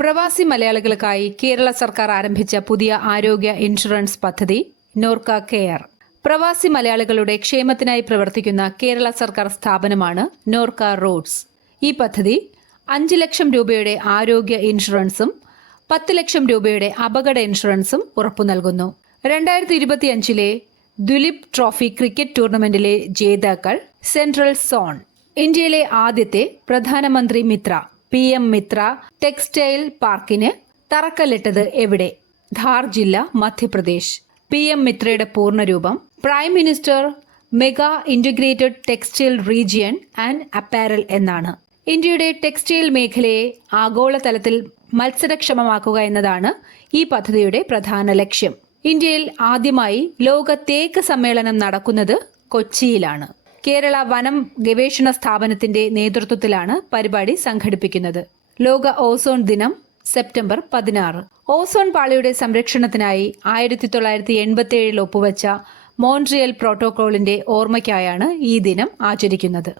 പ്രവാസി മലയാളികൾക്കായി കേരള സർക്കാർ ആരംഭിച്ച പുതിയ ആരോഗ്യ ഇൻഷുറൻസ് പദ്ധതി നോർക്ക കെയർ. പ്രവാസി മലയാളികളുടെ ക്ഷേമത്തിനായി പ്രവർത്തിക്കുന്ന കേരള സർക്കാർ സ്ഥാപനമാണ് നോർക്ക റൂട്ട്സ്. ഈ പദ്ധതി 5 ലക്ഷം രൂപയുടെ ആരോഗ്യ ഇൻഷുറൻസും 10 ലക്ഷം രൂപയുടെ അപകട ഇൻഷുറൻസും ഉറപ്പു നൽകുന്നു. 2025 ദുലീപ് ട്രോഫി ക്രിക്കറ്റ് ടൂർണമെന്റിലെ ജേതാക്കൾ സെൻട്രൽ സോൺ. ഇന്ത്യയിലെ ആദ്യത്തെ പ്രധാനമന്ത്രി മിത്ര PM മിത്ര ടെക്സ്റ്റൈൽ പാർക്കിന് തറക്കല്ലിട്ടത് എവിടെ? ധാർ ജില്ല, മധ്യപ്രദേശ്. PM മിത്രയുടെ പൂർണ്ണരൂപം prime minister mega integrated textile region and apparel എന്നാണ്. ഇന്ത്യയുടെ ടെക്സ്റ്റൈൽ മേഖലയെ ആഗോളതലത്തിൽ മത്സരക്ഷമമാക്കുക എന്നതാണ് ഈ പദ്ധതിയുടെ പ്രധാന ലക്ഷ്യം. ഇന്ത്യയിൽ ആദ്യമായി ലോക തേക്ക് സമ്മേളനം നടക്കുന്നത് കൊച്ചിയിലാണ്. കേരള വനം ഗവേഷണ സ്ഥാപനത്തിന്റെ നേതൃത്വത്തിലാണ് പരിപാടി സംഘടിപ്പിക്കുന്നത്. ലോക ഓസോൺ ദിനം സെപ്റ്റംബർ 16. ഓസോൺ പാളിയുടെ സംരക്ഷണത്തിനായി 1987 ഒപ്പുവച്ച മോൺട്രിയൽ പ്രോട്ടോകോളിന്റെ ഓർമ്മയ്ക്കായാണ് ഈ ദിനം ആചരിക്കുന്നത്.